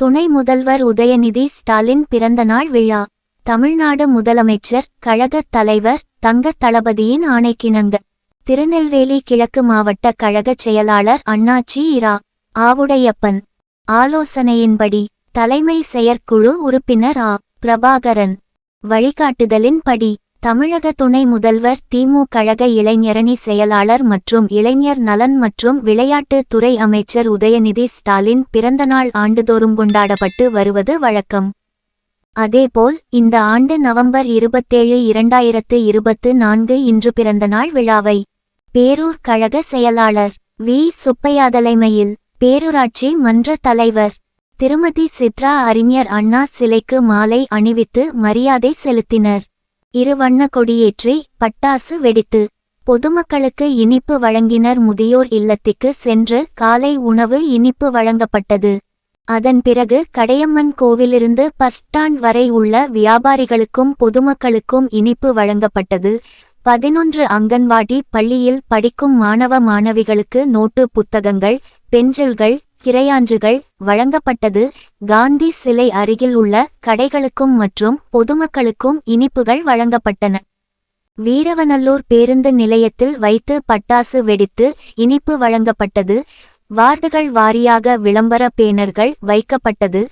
துணை முதல்வர் உதயநிதி ஸ்டாலின் பிறந்தநாள் விழா. தமிழ்நாடு முதலமைச்சர், கழகத் தலைவர் தங்கத் தளபதியின் ஆணைக்கிணங்க திருநெல்வேலி கிழக்கு மாவட்ட கழகச் செயலாளர் அண்ணாச்சி இரா. ஆவுடையப்பன் ஆலோசனையின்படி தலைமை செயற்குழு உறுப்பினர் ஆ. பிரபாகரன் வழிகாட்டுதலின்படி தமிழக துணை முதல்வர் திமு கழக இளைஞரணி செயலாளர் மற்றும் இளைஞர் நலன் மற்றும் விளையாட்டு துறை அமைச்சர் உதயநிதி ஸ்டாலின் பிறந்தநாள் ஆண்டுதோறும் கொண்டாடப்பட்டு வருவது வழக்கம். அதேபோல் இந்த ஆண்டு நவம்பர் 27, 2024 இன்று பிறந்தநாள் விழாவை பேரூர் கழக செயலாளர் வி. சுப்பையா தலைமையில் பேரூராட்சி மன்ற தலைவர் திருமதி சித்ரா அறிஞர் அண்ணா சிலைக்கு மாலை அணிவித்து மரியாதை செலுத்தினர். இருவண்ண கொடியேற்றி பட்டாசு வெடித்து பொதுமக்களுக்கு இனிப்பு வழங்கினர். முதியோர் இல்லத்திற்கு சென்று காலை உணவு இனிப்பு வழங்கப்பட்டது. அதன் பிறகு கடையம்மன் கோவிலிருந்து பஸ் ஸ்டாண்ட் வரை உள்ள வியாபாரிகளுக்கும் பொதுமக்களுக்கும் இனிப்பு வழங்கப்பட்டது. 11 அங்கன்வாடி பள்ளியில் படிக்கும் மாணவ மாணவிகளுக்கு நோட்டு புத்தகங்கள், பென்சில்கள், கிரையான்ஜுகள் வழங்கப்பட்டது. காந்தி சிலை அருகில் உள்ள கடைகளுக்கும் மற்றும் பொதுமக்களுக்கும் இனிப்புகள் வழங்கப்பட்டன. வீரவநல்லூர் பேருந்து நிலையத்தில் வைத்து பட்டாசு வெடித்து இனிப்பு வழங்கப்பட்டது. வார்டுகள் வாரியாக விளம்பர பேனர்கள் வைக்கப்பட்டது.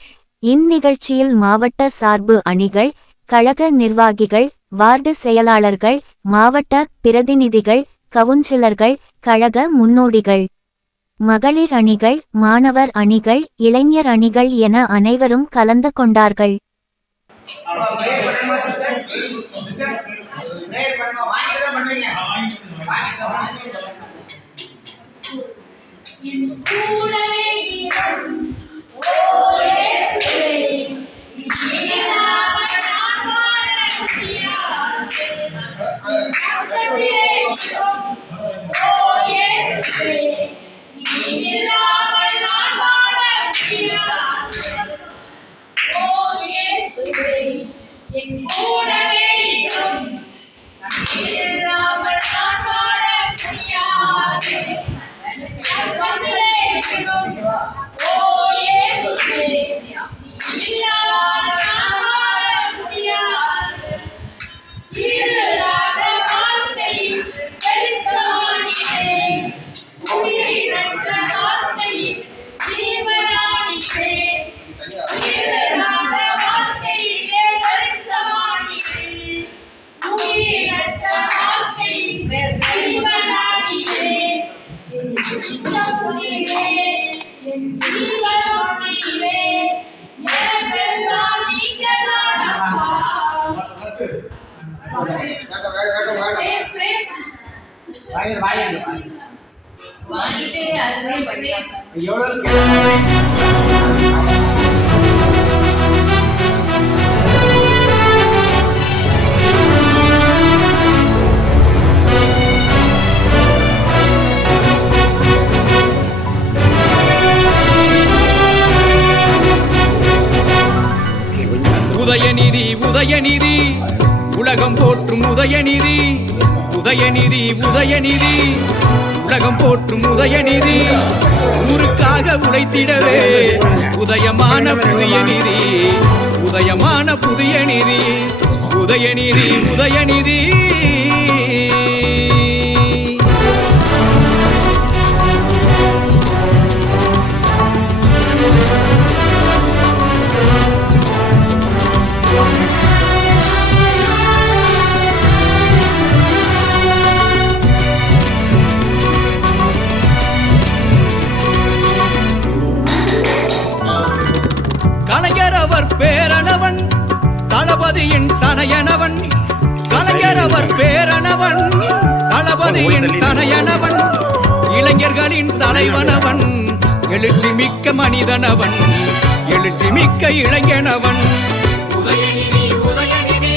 இந்நிகழ்ச்சியில் மாவட்ட சார்பு அணிகள், கழக நிர்வாகிகள், வார்டு செயலாளர்கள், மாவட்ட பிரதிநிதிகள், கவுன்சிலர்கள், கழக முன்னோடிகள், மகளிர் அணிகள், மாணவர் அணிகள், இளைஞர் அணிகள் என அனைவரும் கலந்து கொண்டார்கள். உதயநிதி உதயநிதி உலகம் போற்றும் உதயநிதி, உதயநிதி உதயநிதி உலகம் போற்றும் உதயநிதி, ஊருக்காக உழைத்திடவே உதயமான புதிய நிதி, உதயமான புதிய நிதி, உதயநிதி உதயநிதி. கலைஞரவர் பேரணவன், தளபதியின் தனையனவன், கலைஞரவர் பேரணவன், தளபதியின் தனையனவன், இளைஞர்களின் தலைவனவன், எழுச்சி மிக்க மனிதனவன், எழுச்சி மிக்க இளைஞனவன், உதயநிதி உதயநிதி.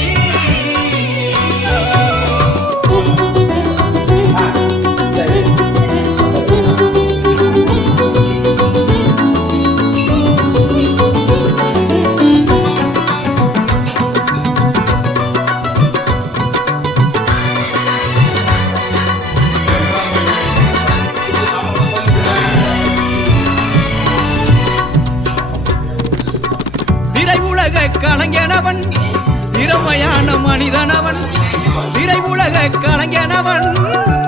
கலைஞனவன் திறமையான மனிதனவன் திரையுலக கலைஞனவன்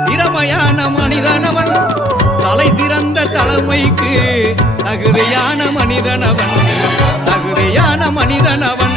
திறமையான மனிதனவன் தலை சிறந்த தலைமைக்கு தகுதியான மனிதனவன் தகுதியான மனிதனவன்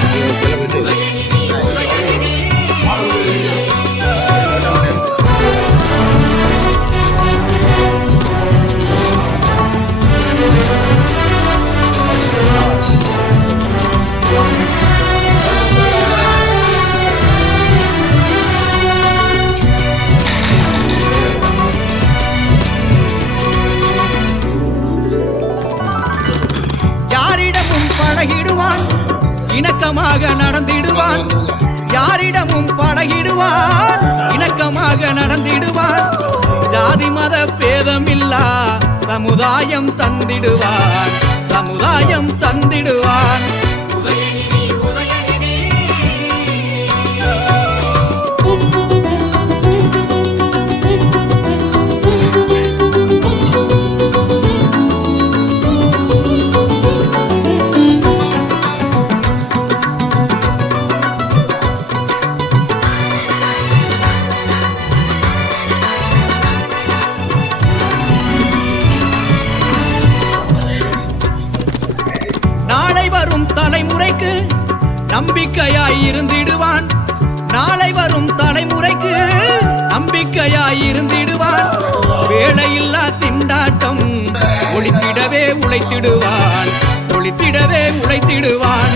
பழகிடுவான் இணக்கமாக நடந்திடுவான் யாரிடமும் பழகிடுவான் இணக்கமாக நடந்திடுவான் ஜாதி மத பேதமில்லா சமுதாயம் தந்திடுவான் சமுதாயம் தந்திடுவான் தலைமுறைக்கு நம்பிக்கையாய் இருந்திடுவான் நாளை வரும் தலைமுறைக்கு நம்பிக்கையாய் இருந்திடுவான் வேலையில்லா திண்டாட்டம் ஒளித்திடவே உழைத்திடுவான் ஒளித்திடவே உழைத்திடுவான்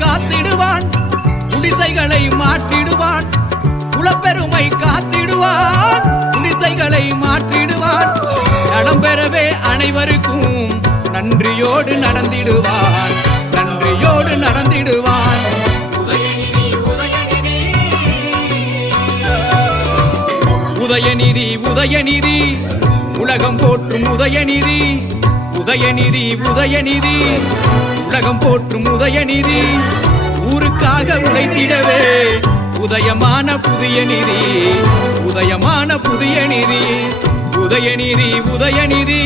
காத்திடுவான் குடிசைகளை மாற்றிடுவான் குலப்பெருமை காத்திடுவான் குடிசைகளை மாற்றிடுவான் நடம் பெறவே அனைவருக்கும் நன்றியோடு நடந்திடுவான் நன்றியோடு நடந்திடுவான் உதயநிதி உதயநிதி உலகம் போற்றும் உதயநிதி உதயநிதி உதயநிதி உலகம் போற்றும் உதயநிதி ஊருக்காக உழைத்திடவே உதயமான புதிய நிதி உதயமான புதிய நிதி உதயநிதி உதயநிதி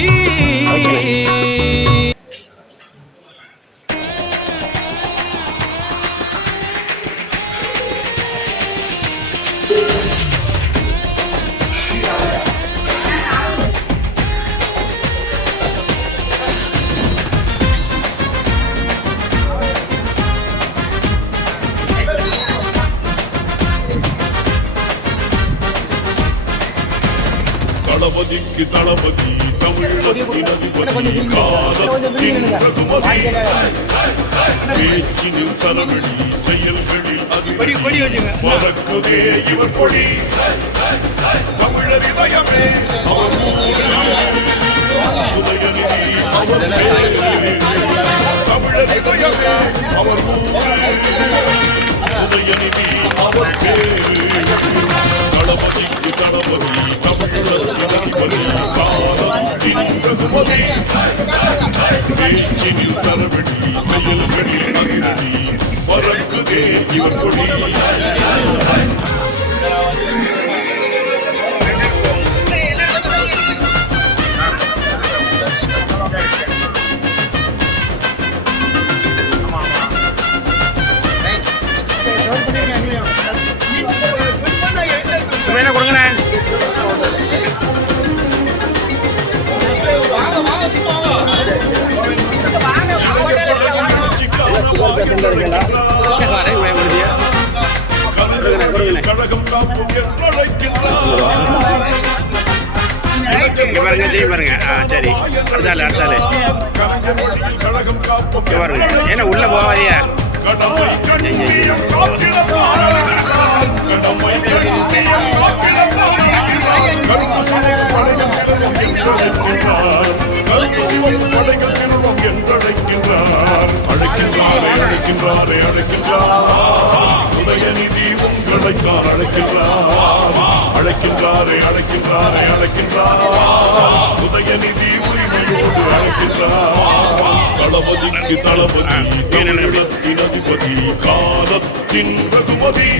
தளபதிக்கு தளபதி தமிழத்தின் அதிபதி காலத்தின் ரகுமதி பேச்சினில் சரவெளி செயல்களில் அதிபதி பறக்குதே இவர் கொடி தமிழர் இதயமே அவர் உதயநிதி அவர் தமிழர் இதயமே அவர் உதயநிதி அவர் தளபதிக்கு தளபதி பேச்சினில் சரவெளி செயல்களில் அதிரடி பறக்குதே இவர் கொடி சுமையா கொடுங்கண்ணே கழகம் காப்போம் பாருங்க சரி அடுத்தாலே பாருங்க ஏன்னா உள்ள போவாதியா என்றழைக்கின்றார் அழைக்கின்றாரே அழைக்கின்றாரே அழைக்கின்றார் உதயநிதி உங்களைத்தான் அழைக்கின்றார் அழைக்கின்றாரே அழைக்கின்றாரே அழைக்கின்றார் உதயநிதி உரிமையோடு அழைக்கின்றார் தளபதிக்கு தளபதி தமிழகத்தின் அதிபதி காலத்தின் ரகுமதி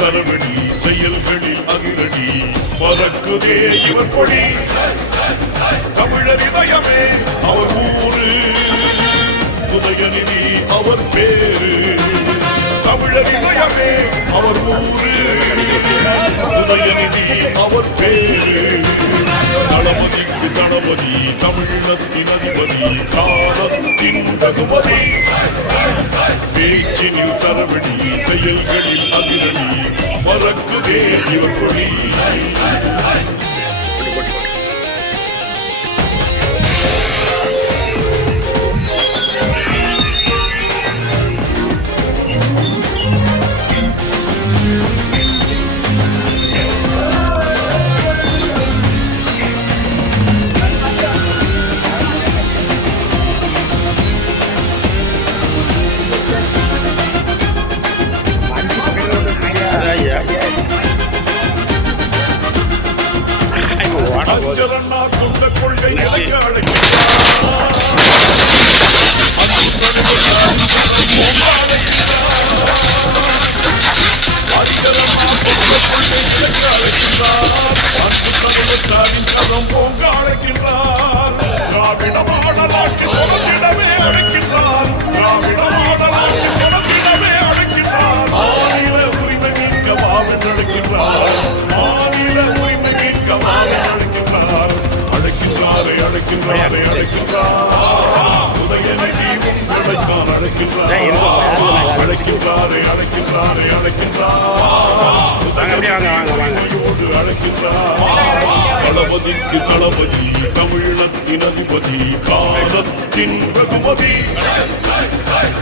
சரவடி செயல்களில் அதிரடி பறக்குதே இவர் கொடி தமிழர் இதயமே அவர் ஊரு உதயநிதி அவர் பேரு தமிழர் இதயமே அவர் ஊரு உதயநிதி அவர் பேரு தளபதிக்கு தளபதி தமிழத்தின் அதிபதி காலத்தின் ரகுமதி பேச்சினில் சரவடி செயல்களில் அதிரடி பறக்குதே இவர் கொடி அஞ்சலண்ணா கொண்ட கொள்கை நிலைக்க அழைக்கின்றார் திராவிட மாடலாட்சி தொடர்ந்திடவே அழைக்கின்றார் திராவிட மாடலாட்சி தொடர்ந்திடவே அழைக்கின்றார் மாநில உரிமை மீட்க வாவன் அழைக்கின்றார் மாநில உரிமை மீட்க வாவன் அழைக்கின்றார் அழைக்கின்றாரே அழைக்கின்றாரே அழைக்கின்றார் உதயநிதி உங்களைத்தான் அழைக்கின்றார் அழைக்கின்றாரே அழைக்கின்றாரே அழைக்கின்றார் உதயநிதியோடு அழைக்கின்றார் தளபதிக்கு தளபதி தமிழத்தின் அதிபதி காலத்தின் ரகுமதி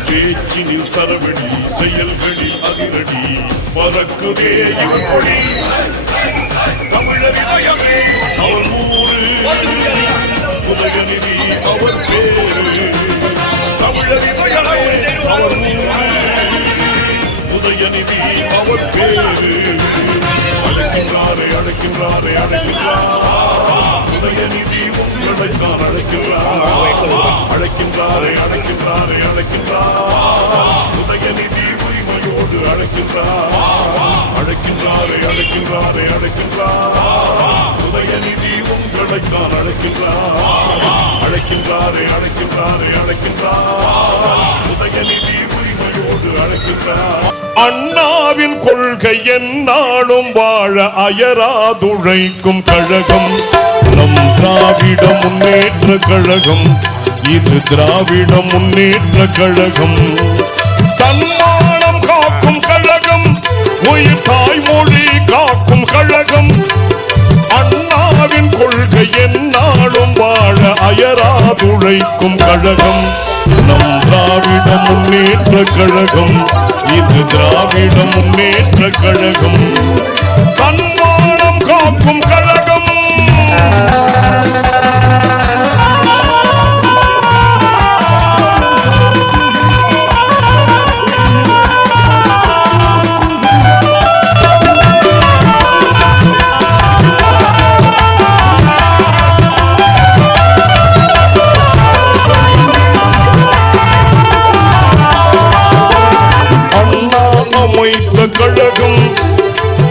பேச்சினில் சரவடி செயல்களில் அதிரடி பறக்குதே இவர் கொடி தமிழர் இதயமே அவர் ஊரு உதயநிதி அவர் பேரு தமிழர் இதயமே அவர் ஊரு உதயநிதி அவர் பேரு அழைக்கின்றாரே அழைக்கின்றாரே அழைக்கின்றார் உதயநிதி உங்களைத்தான் அழைக்கின்றார் அழைக்கின்றாரே அழைக்கின்றாரே அழைக்கின்றார் உதயநிதி உரிமையோடு அழைக்கின்றார் அழைக்கின்றாரே அழைக்கின்றாரே அழைக்கின்றார் உதயநிதி உங்களைத்தான் அழைக்கின்றார் அழைக்கின்றாரே அழைக்கின்றாரே அழைக்கின்றார் உதயநிதி உரிமையோடு அழைக்கின்றார் அண்ணாவின் கொள்கை என்னாலும் வாழ அயராதுழைக்கும் கழகம் நம் திராவிட முன்னேற்ற கழகம் இது திராவிட முன்னேற்ற கழகம் தன்மானம் காக்கும் கழகம் உயிர் தாய்மொழி காக்கும் கழகம் அண்ணாவின் கொள்கை என்னாலும் வாழ அயராதுழைக்கும் கழகம் நம் திராவிட முன்னேற்ற கழகம் இது திராவிட முன்னேற்ற கழகம் தன்மானம் காக்கும் கழகம் கழகம்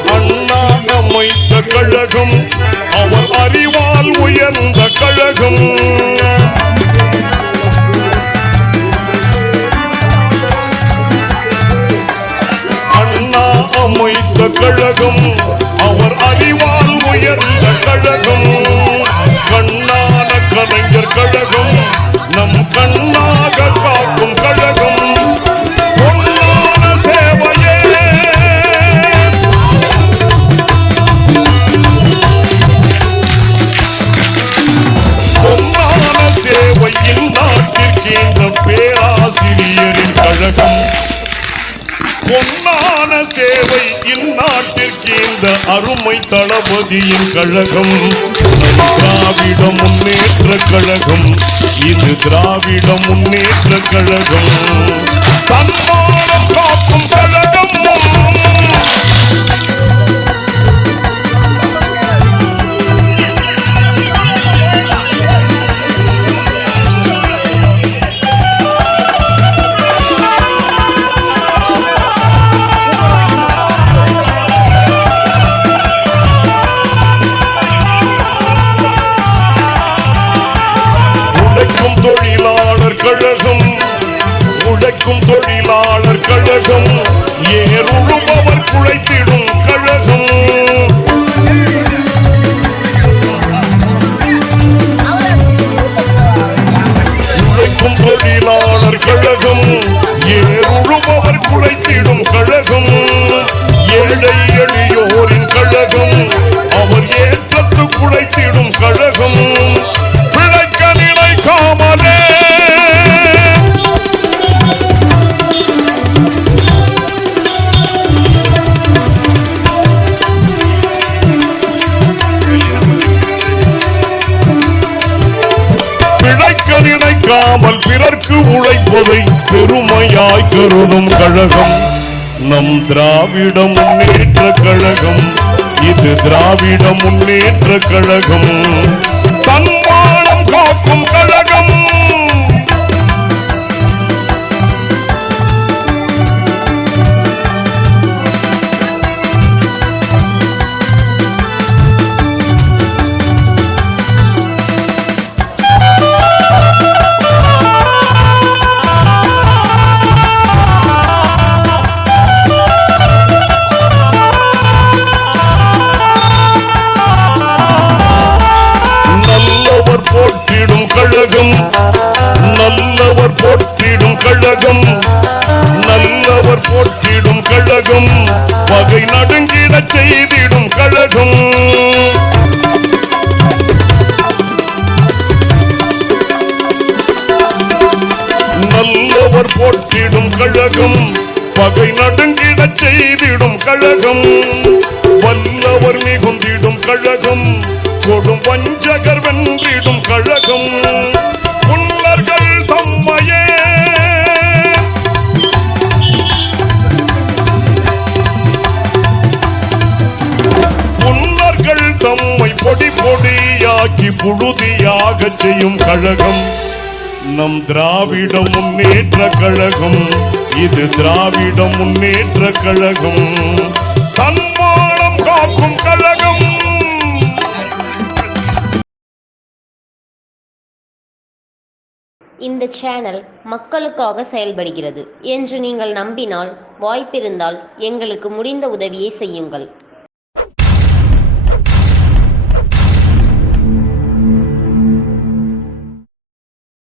அண்ணா அமைத்த கழகம் அவர் அறிவால் உயர்ந்த கழகம் அண்ணா அமைத்த கழகம் அவர் அறிவால் உயர்ந்த கழகம் கண்ணான கலைஞர் கழகம் நம் கண்ணாக காக்கும் கழகம் பொன்னான சேவையே சேவையின் நாட்டிற்கேன்ற பேராசிரியரின் கழகம் பொன்னான சேவை இந்நாட்டிற்கு இந்த அருமை தளபதியின் கழகம் திராவிட முன்னேற்ற கழகம். இது திராவிட முன்னேற்ற கழகம், தன்மானம் காக்கும் கழகம். தொழிலாளர் கழகம், உழைக்கும் தொழிலாளர் கழகம், ஏறுழுபவர் குழைத்திடும் கழகம். உழைக்கும் தொழிலாளர் கழகம், ஏறுழுபவர் குழைத்திடும் கழகம். ஏழை எளியோரின் கழகம், அவர் ஏற்றத்து குழைத்திடும் கழகம். காமலே பிழைக்க நினைக்காமல் பிறர்க்கு உழைப்பதை பெருமையாய் கருதும் கழகம் நம் திராவிட முன்னேற்ற கழகம். இது திராவிட முன்னேற்ற கழகம், தன்மானம் காக்கும் கழகம். போற்றிடும் கழகம், நல்லவர் போற்றிடும் கழகம், நல்லவர் போற்றிடும் கழகம், பகை நடுங்கிடச் செய்திடும் கழகம். நல்லவர் போற்றிடும் கழகம், பகை நடுங்கிடச் செய்திடும் கழகம். வல்லவர் மிகுந்திடும் கழகம், கொடும் வஞ்சகர் வென்றிடும் கழகம். புல்லர்கள் தம்மையே புல்லர்கள் தம்மை பொடி பொடியாக்கி புழுதியாக செய்யும் கழகம் நம் திராவிட முன்னேற்ற கழகம். இது திராவிட முன்னேற்ற கழகம், தன்மானம் காக்கும் கழகம். இந்த சேனல் மக்களுக்காக செயல்படுகிறது என்று நீங்கள் நம்பினால், வாய்ப்பிருந்தால் எங்களுக்கு முடிந்த உதவியை செய்யுங்கள்.